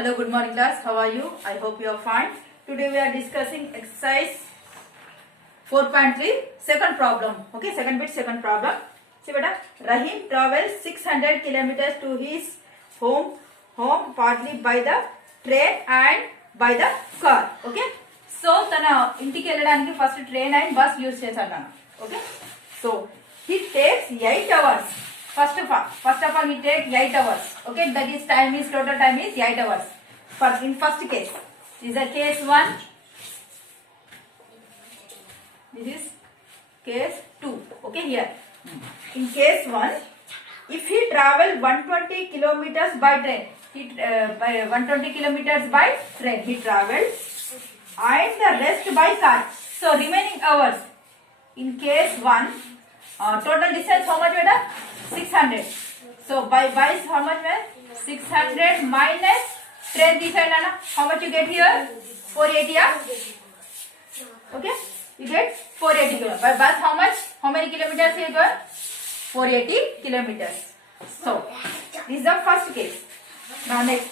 Hello, good morning class. How are you? I hope you are fine. Today we are discussing exercise 4.3 second problem. Okay, second problem. See beta, Rahim travels 600 kilometers to his home partly by the train and by the car. Okay, so tana intiki వెళ్ళడానికి first train and bus use చేశాడు నాన్న. Okay, so he takes 8 hours. First of all, he takes 8 hours. Okay, that is total time is 8 hours. In first case, this is a case 1. This is case 2. Okay, here. In case 1, if he travel 120 kilometers by train, by 120 kilometers by train, he travels, and the rest by car. So remaining hours. In case 1, total distance how much beta? 600. So by is how much man? 600 minus train this side, Nana. How much you get here? 480. Yeah? Okay, you get 480 kilometers. By bus how much? How many kilometers here going? 480 kilometers. So this is the first case. Now next,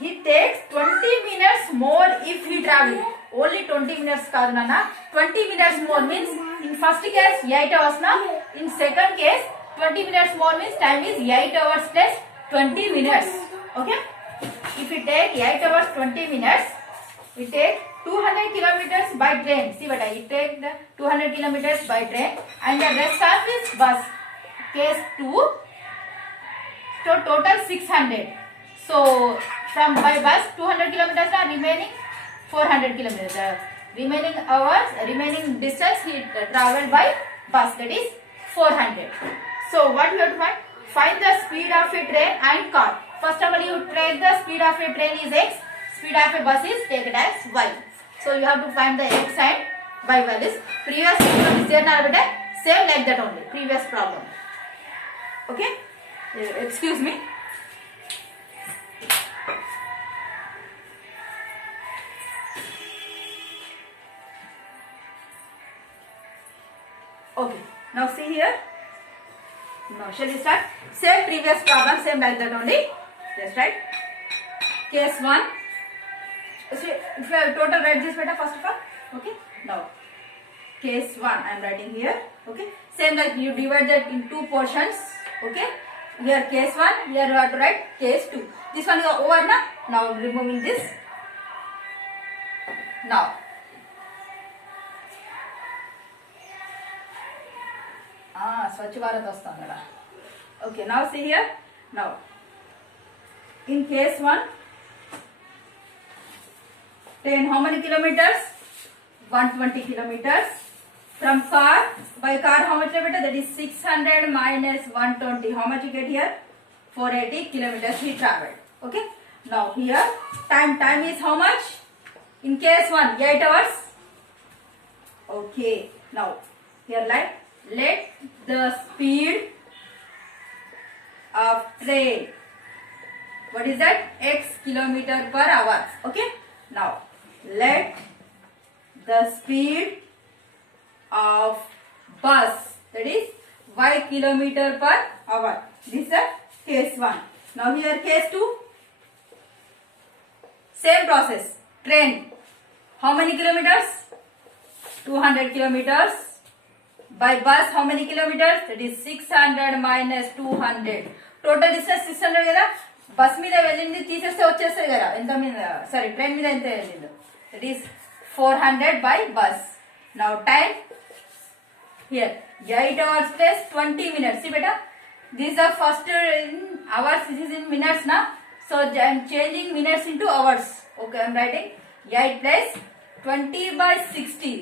he takes 20 minutes more if he travel. Only 20 minutes kaadu Nana. 20 minutes more means in first case 8 hours na. In second case 20 minutes more means time is 8 hours plus 20 minutes. Okay, if we take 8 hours 20 minutes, we take 200 kilometers by train. See what I take the 200 kilometers by train and the rest of is bus. Case 2, so total 600. So from by bus 200 kilometers are remaining 400 kilometers. Remaining hours, remaining distance he traveled by bus, that is 400. So what you have to find? Find the speed of a train and car. First of all, you take the speed of a train is x, speed of a bus is taken as y. So you have to find the x and y values. Previous problem is there now, same like that only. Previous problem. Okay? Excuse me. Okay. Now see here. Now shall we start? Same previous problem, same like that only. Just write. Case 1. See, if you have total write this better first of all. Okay. Now case 1 I am writing here. Okay. Same like you divide that in two portions. Okay. Here case 1. Here you have to write case 2. This one is over now. Now removing this. Now. Swachh Bharat vastundada. Okay, now see here. Now, in case 1, train how many kilometers? 120 kilometers. From car, by car how much kilometers? That is 600 minus 120. How much you get here? 480 kilometers he traveled. Okay. Now here, time is how much? In case 1, 8 hours. Okay. Now, here like, let the speed of train, what is that? X kilometer per hour. Okay. Now let the speed of bus, that is y kilometer per hour. This is case 1. Now here case 2, same process. Train how many kilometers? 200 kilometers. By bus how many kilometers? That is 600 minus 200. Total distance 600 కదా. Bus మీద వెళ్ళింది తీసేస్తే వచ్చేస్తుంది కదా. ఎంత మీద sorry train మీద ఎంత వెళ్ళిందో. That is 400 by bus. Now time here 8 hours plus 20 minutes. See beta, this is the first in hours, this is in minutes now. So I am changing minutes into hours. Okay, I am writing 8 plus 20 by 60.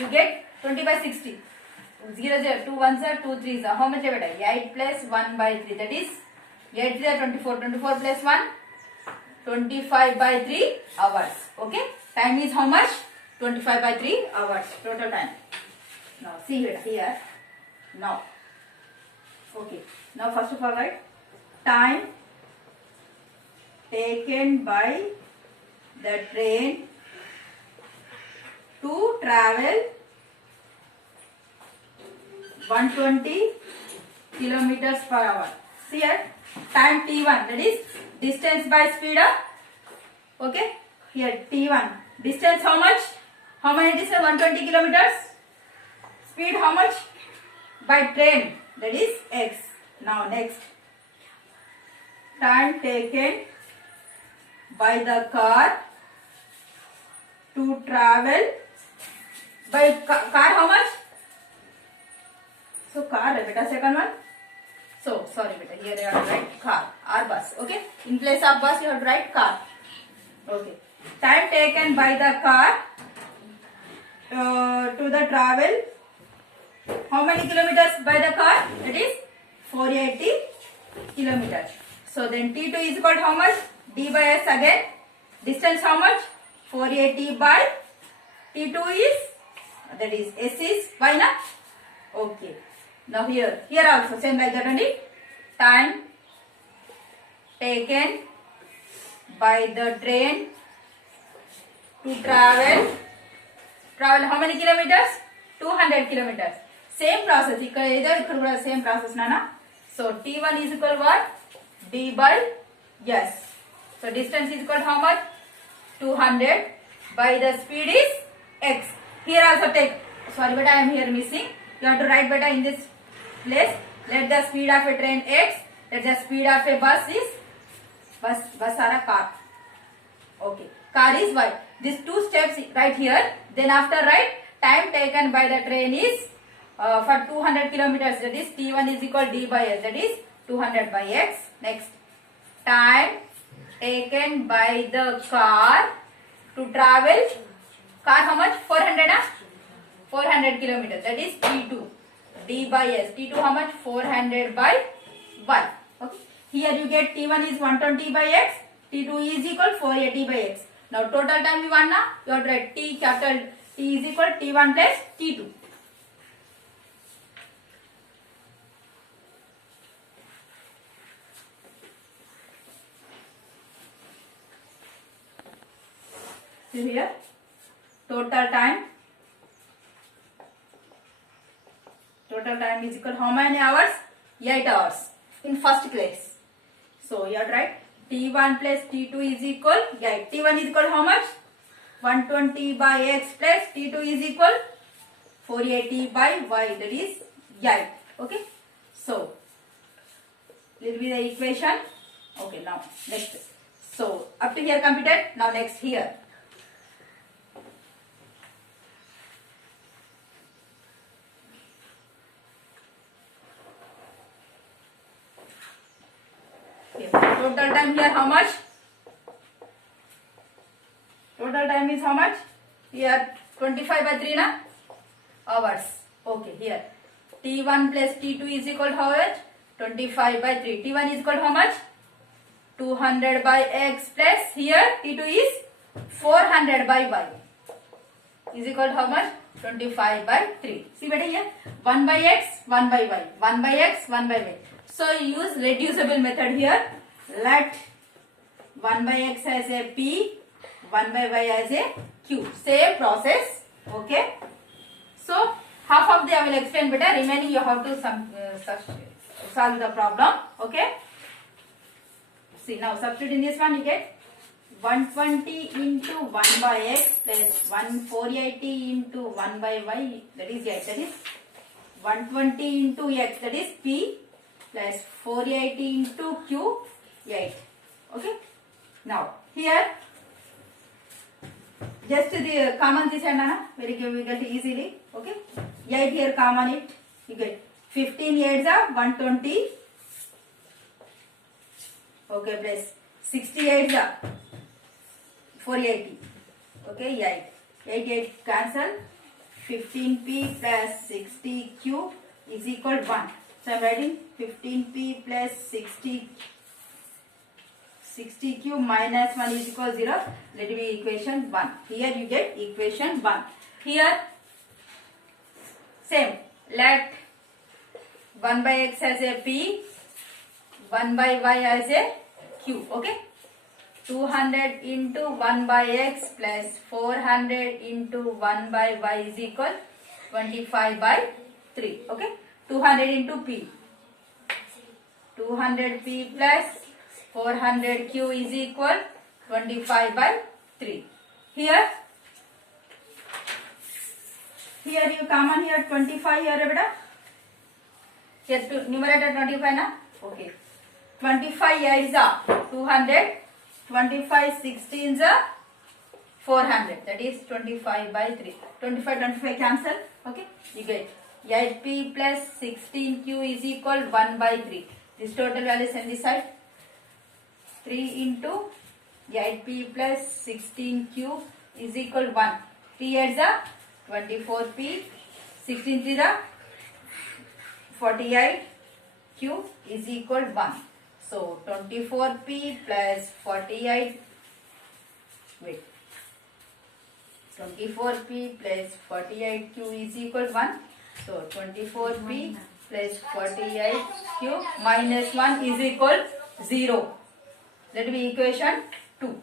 You get 20 by 60. 0, 0, 2 1s are 2 3s are. How much is it? 8 plus 1 by 3. That is 8 3 are 24. 24 plus 1, 25 by 3 hours. Okay. Time is how much? 25 by 3 hours. Total time. Now see here. Now. Okay. Now first of all write time taken by the train to travel 120 kilometers per hour. See here, time t1, that is distance by speed of Okay, here T1 distance how much? How many distance? 120 kilometers. Speed how much? By train, that is x. Now next, time taken by the car to travel by car how much? So car beta, second one. So sorry beta, here you have to write car or bus. Okay, in place of bus you have to write car. Okay, time taken by the car to the travel, how many kilometers by the car? That is 480 kilometers. So then T2 is equal to how much? D by S again. Distance how much? 480 by T2 is, that is S is y na? Okay. Now here also same like that only. Time taken by the train to travel how many kilometers? 200 kilometers. Same process. Either same process nana. So T1 is equal what? D by S. So distance is equal to how much? 200 by the speed is x. Here also take, sorry but I am here missing. You have to write better in this place. Let the speed of a train x. Let the speed of a bus is bus or a car. Okay. Car is y. These two steps right here. Then after write time taken by the train is for 200 kilometers. That is T1 is equal D by S. That is 200 by x. Next, time taken by the car to travel. Car how much? 400 na? 400 kilometers. That is T2. D by S. T2 how much? 400 by y. Okay. Here you get T1 is 120 by x. T2 is equal 480 by x. Now total time we want na? You have to write T capital T is equal T1 plus T2. See here, total time is equal how many hours? 8 hours in first place. So you have to write T1 plus T2 is equal 8. T1 is equal how much? 120 by x plus T2 is equal 480 by y, that is 8. Okay. So this will be the equation. Okay, now next. So up to here completed. Now next here. Okay. Total time here how much? Total time is how much? Here 25 by 3 na? Hours. Okay, here T1 plus T2 is equal to how much? 25 by 3. T1 is equal to how much? 200 by x plus here T2 is 400 by y is equal to how much? 25 by 3. See better here, 1 by x, 1 by y, 1 by x, 1 by y. So use reducible method here. Let 1 by x as a p, 1 by y as a q. Same process. Okay. So half of the I will explain better. Remaining you have to solve the problem. Okay. See now substitute in this one you get 120 into 1 by x plus 480 into 1 by y, that is 8. That is 120 into x, that is p, plus 480 into q, 8. Okay. Now here just the common this and very we get easily. Okay. 8 here common it. You get 15 8s are 120. Okay, plus 68 are 480. Okay, 8 cancel. 15p plus 60q is equal to 1. So I am writing 15p plus 60q minus 1 is equal to 0. Let it be equation 1. Here you get equation 1. Here same. Let 1 by x as a p, 1 by y as a q. Okay. 200 into 1 by x plus 400 into 1 by y is equal 25 by 3. Okay. 200 into p. 200p plus 400q is equal 25 by 3. Here you common here 25 here beta. Here to numerator 25 na. Okay. 25 here is a 200. 25 16 is a 400. That is 25 by 3. 25 cancel. Okay. You get 8p plus 16q is equal 1 by 3. This total value is on this side. 3 into 8p plus 16q is equal 1. 3 is a 24p. 16 is a 48. Q is equal 1. So 24p plus 48. Wait. 24p plus 48q is equal 1. So 24p plus 48q minus 1 is equal 0. That will be equation 2.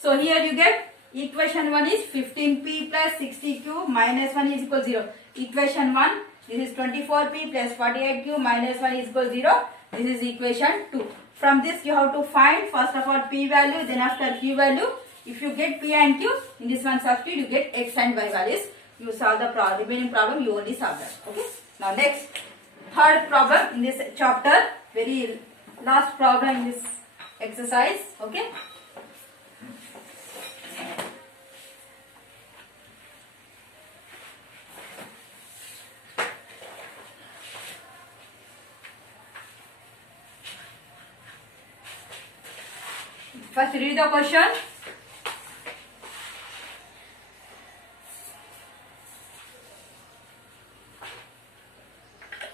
So here you get equation 1 is 15p plus 60q minus 1 is equal 0. Equation 1, this is 24p plus 48q minus 1 is equal 0. This is equation 2. From this you have to find first of all p value, then after q value. If you get p and q, in this one substitute you get x and y values. You solve the remaining problem, you only solve that. Okay. Now next, third problem in this chapter, very last problem in this exercise. Okay. First read the question.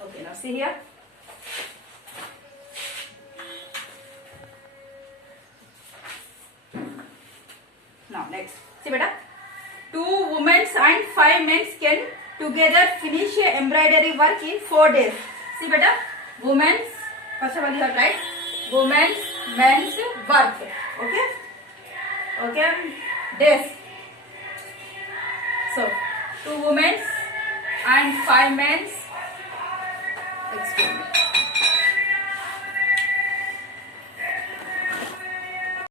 Okay, now see here. Now next, see beta. 2 women and 5 men can together finish a embroidery work in 4 days. See beta, women's, first of all you have write women's, men's work. Okay, okay, days. So 2 women and 5 men. Excuse me.